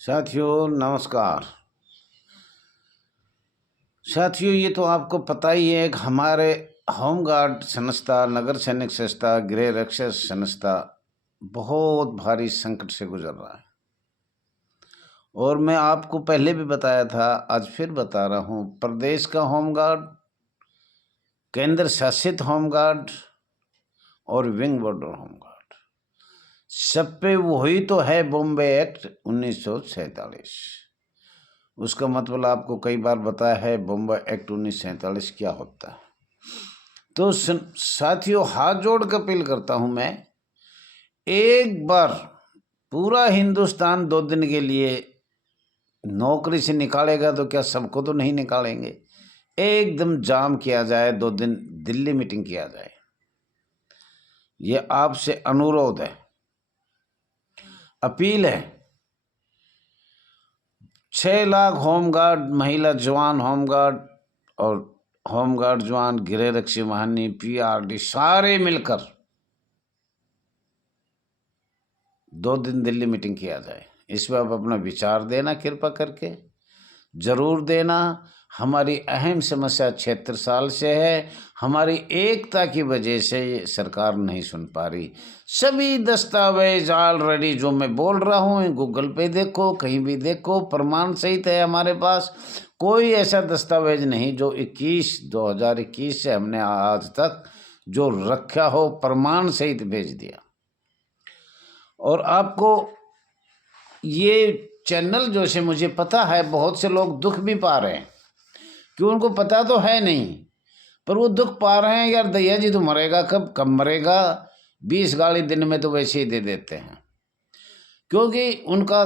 साथियों नमस्कार। साथियों, ये तो आपको पता ही है कि हमारे होमगार्ड संस्था, नगर सैनिक संस्था, गृह रक्षक संस्था बहुत भारी संकट से गुजर रहा है। और मैं आपको पहले भी बताया था, आज फिर बता रहा हूँ, प्रदेश का होमगार्ड, केंद्र शासित होमगार्ड और विंग बॉर्डर होमगार्ड, सब पे वही तो है बॉम्बे एक्ट 1947। उसका मतलब आपको कई बार बताया है, बॉम्बे एक्ट 1947 क्या होता है। तो साथियों, हाथ जोड़ कर अपील करता हूं मैं, एक बार पूरा हिंदुस्तान 2 दिन के लिए नौकरी से निकालेगा तो क्या सबको तो नहीं निकालेंगे। एकदम जाम किया जाए, 2 दिन दिल्ली मीटिंग किया जाए। ये आपसे अनुरोध है, अपील है। 6 लाख होमगार्ड महिला जवान, होमगार्ड और होमगार्ड जवान, गृह रक्षी वाहिनी, पीआरडी, सारे मिलकर 2 दिन दिल्ली मीटिंग किया जाए। इस पर आप अपना विचार देना, कृपा करके जरूर देना। हमारी अहम समस्या 76 साल से है, हमारी एकता की वजह से ये सरकार नहीं सुन पा रही। सभी दस्तावेज ऑलरेडी जो मैं बोल रहा हूँ, गूगल पे देखो, कहीं भी देखो, प्रमाण सहित है हमारे पास। कोई ऐसा दस्तावेज नहीं जो 2021 से हमने आज तक जो रखा हो, प्रमाण सहित भेज दिया। और आपको ये चैनल जो से मुझे पता है, बहुत से लोग दुख भी पा रहे हैं कि उनको पता तो है नहीं, पर वो दुख पा रहे हैं। यार दैया जी तो मरेगा कब मरेगा, 20 गाली दिन में तो वैसे ही दे देते हैं, क्योंकि उनका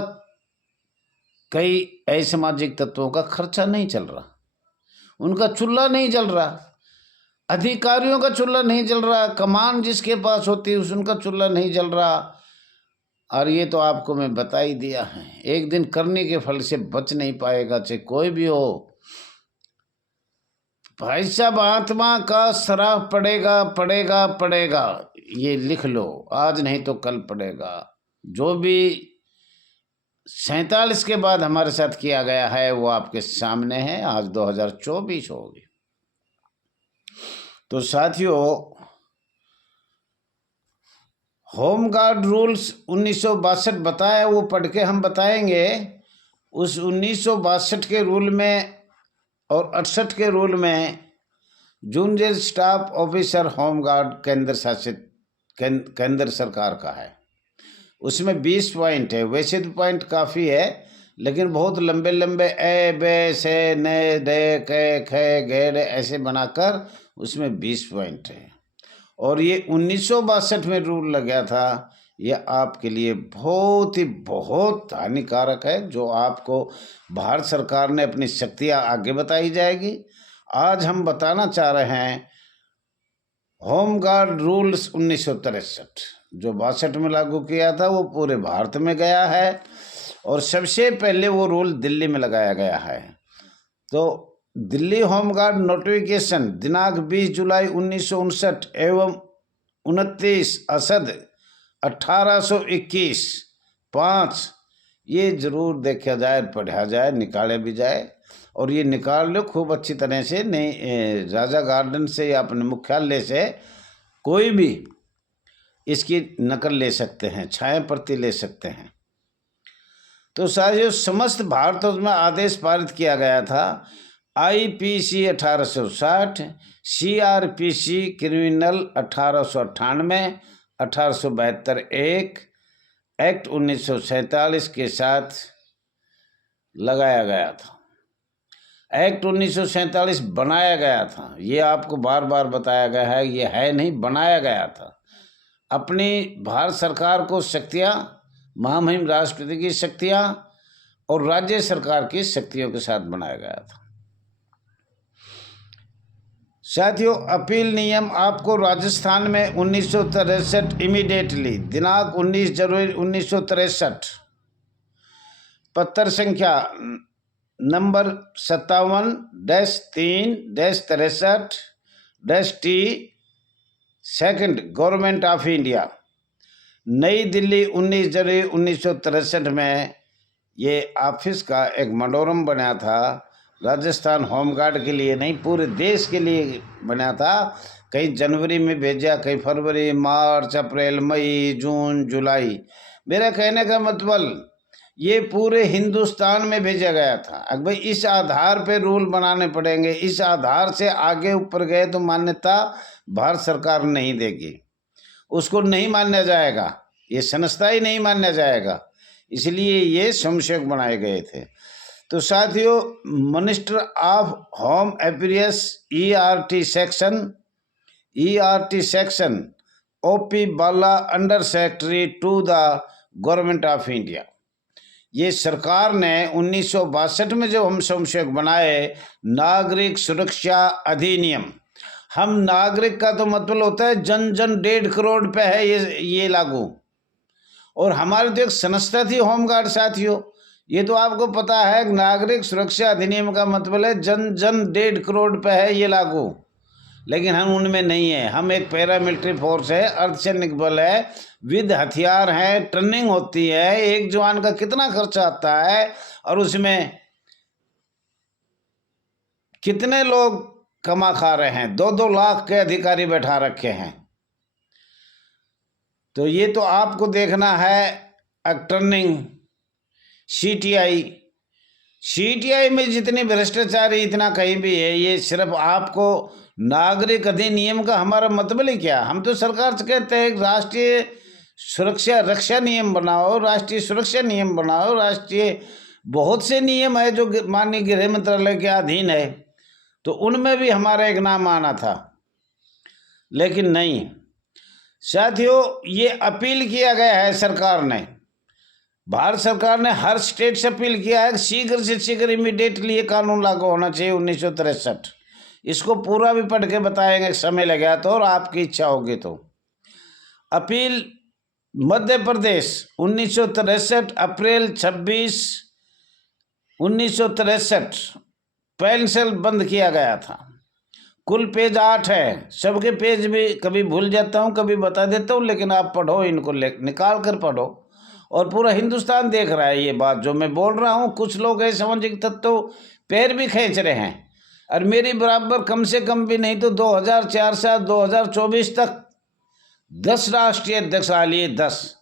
कई असामाजिक तत्वों का खर्चा नहीं चल रहा, उनका चूल्हा नहीं जल रहा, अधिकारियों का चूल्हा नहीं जल रहा, कमान जिसके पास होती है उनका चूल्हा नहीं जल रहा। और ये तो आपको मैं बता ही दिया है, एक दिन करने के फल से बच नहीं पाएगा, चाहे कोई भी हो। भाई साहब, आत्मा का श्राप पड़ेगा पड़ेगा पड़ेगा, ये लिख लो, आज नहीं तो कल पड़ेगा। जो भी 47 के बाद हमारे साथ किया गया है वो आपके सामने है। आज 2024 होगी। तो साथियों, होमगार्ड रूल्स 1962 बताया, वो पढ़ के हम बताएंगे। उस 1962 के रूल में और 68 के रूल में जूनियर स्टाफ ऑफिसर होमगार्ड केंद्र शासित केंद्र सरकार का है। उसमें 20 पॉइंट है। वैसे तो पॉइंट काफ़ी है, लेकिन बहुत लंबे लंबे ए बे से ने डे के खे गे डे ऐसे बनाकर उसमें 20 पॉइंट है। और ये 1962 में रूल लग गया था। ये आपके लिए बहुत हानिकारक है, जो आपको भारत सरकार ने अपनी शक्तियाँ आगे बताई जाएगी। आज हम बताना चाह रहे हैं होमगार्ड रूल्स 1963 जो 62 में लागू किया था, वो पूरे भारत में गया है और सबसे पहले वो रूल दिल्ली में लगाया गया है। तो दिल्ली होमगार्ड नोटिफिकेशन दिनांक 20 जुलाई 1959 एवं 29 असद 1821 5, ये जरूर देखा जाए, पढ़ा जाए, निकाले भी जाए। और ये निकाल लो खूब अच्छी तरह से, नहीं राजा गार्डन से या अपने मुख्यालय से कोई भी इसकी नकल ले सकते हैं, छाया प्रति ले सकते हैं। तो साथियों, समस्त भारत में आदेश पारित किया गया था। IPC 1860, CRPC क्रिमिनल 1898, 1872 एक्ट 1947 के साथ लगाया गया था। एक्ट 1947 बनाया गया था, ये आपको बार बार बताया गया है, ये है नहीं, बनाया गया था। अपनी भारत सरकार को शक्तियाँ, महामहिम राष्ट्रपति की शक्तियाँ और राज्य सरकार की शक्तियों के साथ बनाया गया था। साथियों, अपील नियम आपको राजस्थान में 1963 इमीडिएटली दिनांक 19 जनवरी 1963, पत्र संख्या number 57-3-63-T, second government of India, नई दिल्ली 19 जनवरी 1963 में ये ऑफिस का एक मनोरम बना था, राजस्थान होमगार्ड के लिए नहीं, पूरे देश के लिए बना था। कहीं जनवरी में भेजा, कहीं फरवरी, मार्च, अप्रैल, मई, जून, जुलाई। मेरा कहने का मतलब ये पूरे हिंदुस्तान में भेजा गया था। अब भाई इस आधार पे रूल बनाने पड़ेंगे, इस आधार से आगे ऊपर गए तो मान्यता भारत सरकार नहीं देगी, उसको नहीं माना जाएगा, ये संस्था ही नहीं माना जाएगा। इसलिए ये संशय बनाए गए थे। तो साथियों, minister of home affairs ERT section OP Bala, under secretary to the government of India. ये सरकार ने 1962 में जब हम संशय बनाए नागरिक सुरक्षा अधिनियम, हम नागरिक का तो मतलब होता है जन जन 1.5 करोड़ पे है ये लागू। और हमारी तो एक संस्था थी होमगार्ड साथियों, ये तो आपको पता है, नागरिक सुरक्षा अधिनियम का मतलब है जन जन 1.5 करोड़ पे है ये लागू। लेकिन हम उनमें नहीं है, हम एक पैरामिलिट्री फोर्स है, अर्धसैनिक बल है, विद हथियार है, ट्रेनिंग होती है। एक जवान का कितना खर्चा आता है और उसमें कितने लोग कमा खा रहे हैं, 2-2 लाख के अधिकारी बैठा रखे हैं। तो ये तो आपको देखना है। ट्रेनिंग CTI में जितनी भ्रष्टाचारी इतना कहीं भी है, ये सिर्फ आपको नागरिक अधिनियम का हमारा मतलब ही क्या। हम तो सरकार से कहते हैं राष्ट्रीय सुरक्षा रक्षा नियम बनाओ, राष्ट्रीय सुरक्षा नियम बनाओ, राष्ट्रीय बहुत से नियम है जो माननीय गृह मंत्रालय के अधीन है, तो उनमें भी हमारा एक नाम आना था। लेकिन नहीं साथियों, ये अपील किया गया है सरकार ने, भारत सरकार ने हर स्टेट से अपील किया है शीघ्र से शीघ्र इमीडिएटली ये कानून लागू होना चाहिए 1963। इसको पूरा भी पढ़ के बताएंगे, समय लगा तो, और आपकी इच्छा होगी तो। अपील मध्य प्रदेश 1963 अप्रैल 26 1963 पेंसिल बंद किया गया था। कुल पेज 8 है, सबके पेज भी कभी भूल जाता हूँ, कभी बता देता हूँ, लेकिन आप पढ़ो, इनको निकाल कर पढ़ो। और पूरा हिंदुस्तान देख रहा है ये बात जो मैं बोल रहा हूँ। कुछ लोग ऐसे सामाजिक तत्व पैर भी खींच रहे हैं, और मेरी बराबर कम से कम भी नहीं तो 2004 से 2024 तक 10 राष्ट्रीय अध्यक्ष आ लिए, 10।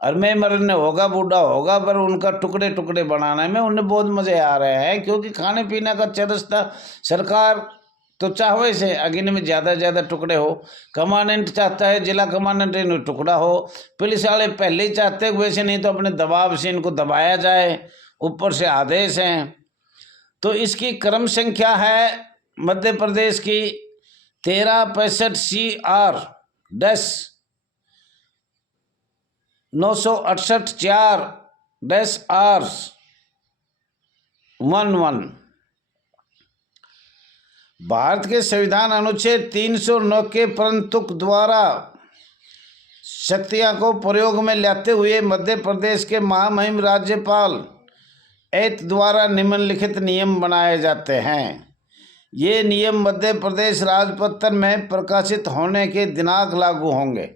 और मैं मरने होगा, बूढ़ा होगा, पर उनका टुकड़े टुकड़े बनाने में उन्हें बहुत मज़े आ रहे हैं, क्योंकि खाने पीने का चरस्ता सरकार तो चाहे से अगिन में ज़्यादा टुकड़े हो। कमांडेंट चाहता है जिला कमांडेंट इन्हें टुकड़ा हो, पुलिस वाले पहले ही चाहते हैं वैसे, नहीं तो अपने दबाव से इनको दबाया जाए, ऊपर से आदेश हैं। तो इसकी क्रम संख्या है मध्य प्रदेश की 1365 CR 968 4-R 11। भारत के संविधान अनुच्छेद 309 के परंतुक द्वारा शक्तियां को प्रयोग में लाते हुए मध्य प्रदेश के महामहिम राज्यपाल एत द्वारा निम्नलिखित नियम बनाए जाते हैं। ये नियम मध्य प्रदेश राजपत्र में प्रकाशित होने के दिनांक लागू होंगे।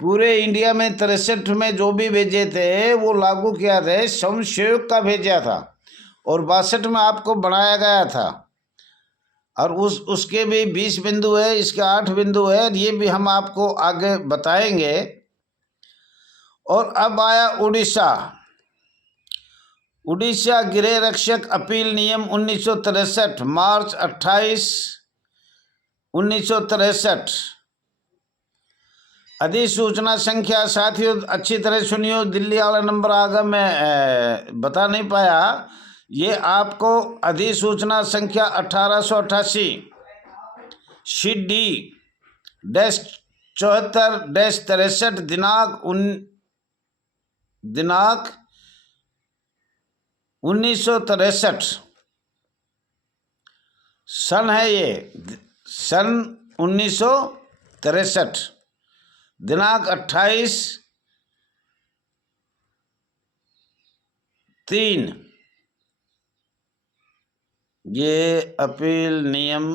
पूरे इंडिया में 63 में जो भी भेजे थे वो लागू किया था, संशोधन का भेजा था, और 62 में आपको बनाया गया था। और उसके भी 20 बिंदु है, इसके 8 बिंदु है, ये भी हम आपको आगे बताएंगे। और अब आया उड़ीसा गृह रक्षक अपील नियम 1963 मार्च 28 1963। अधिसूचना संख्या साथियों अच्छी तरह सुनियो, दिल्ली वाला नंबर आगे मैं बता नहीं पाया। ये आपको अधिसूचना संख्या 1888 CD 74-63 दिनांक 1963 सन है, ये सन 1963 दिनांक 28/3। ये अपील नियम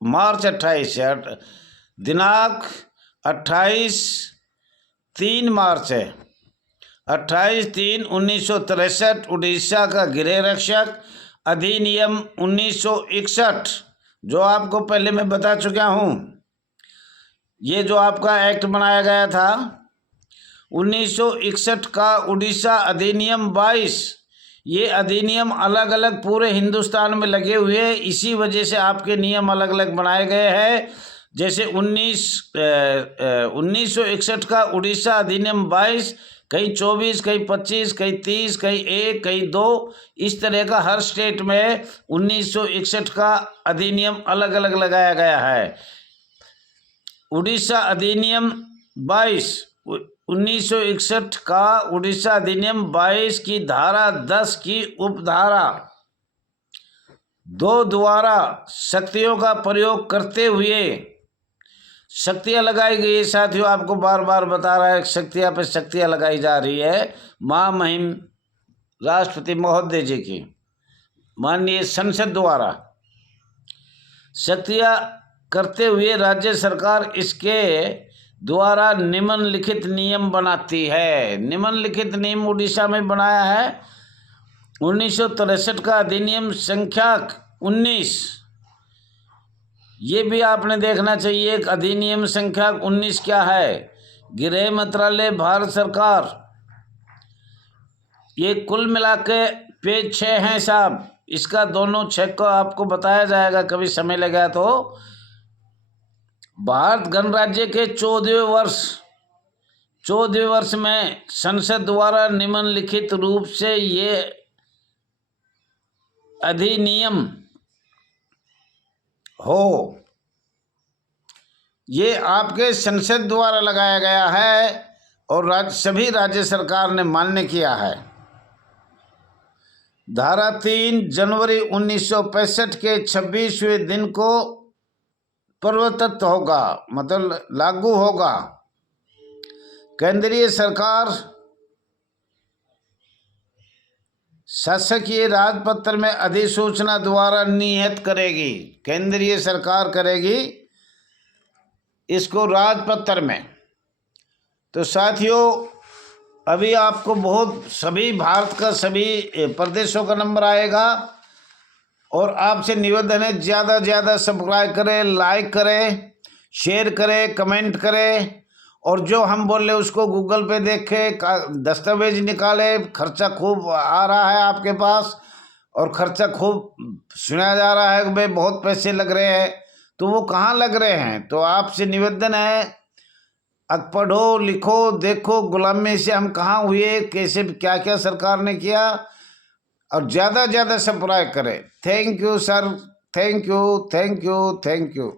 मार्च 28 दिनांक मार्च है, 28/3/1963 उड़ीसा का गृह रक्षक अधिनियम 1961, जो आपको पहले मैं बता चुका हूँ। ये जो आपका एक्ट बनाया गया था 1961 का उड़ीसा अधिनियम 22, ये अधिनियम अलग अलग पूरे हिंदुस्तान में लगे हुए हैं, इसी वजह से आपके नियम अलग अलग बनाए गए हैं। जैसे 1961 का उड़ीसा अधिनियम 22, कहीं 24, कहीं 25, कहीं 30, कहीं 1, कहीं 2, इस तरह का हर स्टेट में 1961 का अधिनियम अलग अलग लगाया गया है। उड़ीसा अधिनियम 22, 1961 का उड़ीसा अधिनियम 22 की धारा 10 की उपधारा 2 द्वारा शक्तियों का प्रयोग करते हुए शक्तियां लगाई गई। साथियों, आपको बार बार बता रहा है, शक्तियां पे शक्तियां लगाई जा रही है। महामहिम राष्ट्रपति महोदय जी की माननीय संसद द्वारा शक्तियां करते हुए राज्य सरकार इसके द्वारा निम्नलिखित नियम बनाती है। निम्नलिखित नियम उड़ीसा में बनाया है 1963 का अधिनियम संख्या 19। ये भी आपने देखना चाहिए, एक अधिनियम संख्या 19 क्या है। गृह मंत्रालय, भारत सरकार, ये कुल मिला के पेज 6 है साहब। इसका दोनों 6 को आपको बताया जाएगा, कभी समय लगा तो। भारत गणराज्य के 14वें वर्ष में संसद द्वारा निम्नलिखित रूप से ये अधिनियम हो, ये आपके संसद द्वारा लगाया गया है और सभी राज्य सरकार ने मान्य किया है। धारा 3 जनवरी 1965 के 26वें दिन को प्रवर्तित होगा, मतलब लागू होगा। केंद्रीय सरकार शासकीय राजपत्र में अधिसूचना द्वारा नियत करेगी। केंद्रीय सरकार करेगी इसको राजपत्र में। तो साथियों, अभी आपको सभी भारत का सभी प्रदेशों का नंबर आएगा और आपसे निवेदन है ज़्यादा ज़्यादा सब्सक्राइब करें, लाइक करें, शेयर करें, कमेंट करें, और जो हम बोल रहे उसको गूगल पे देखें, दस्तावेज निकाले। खर्चा खूब आ रहा है आपके पास और खर्चा खूब सुना जा रहा है कि भाई बहुत पैसे लग रहे हैं, तो वो कहाँ लग रहे हैं। तो आपसे निवेदन है, अब पढ़ो, लिखो, देखो गुलामी से हम कहाँ हुए, कैसे क्या क्या सरकार ने किया, और ज़्यादा ज़्यादा सब्सक्राइब करें। Thank you sir, thank you, thank you, thank you.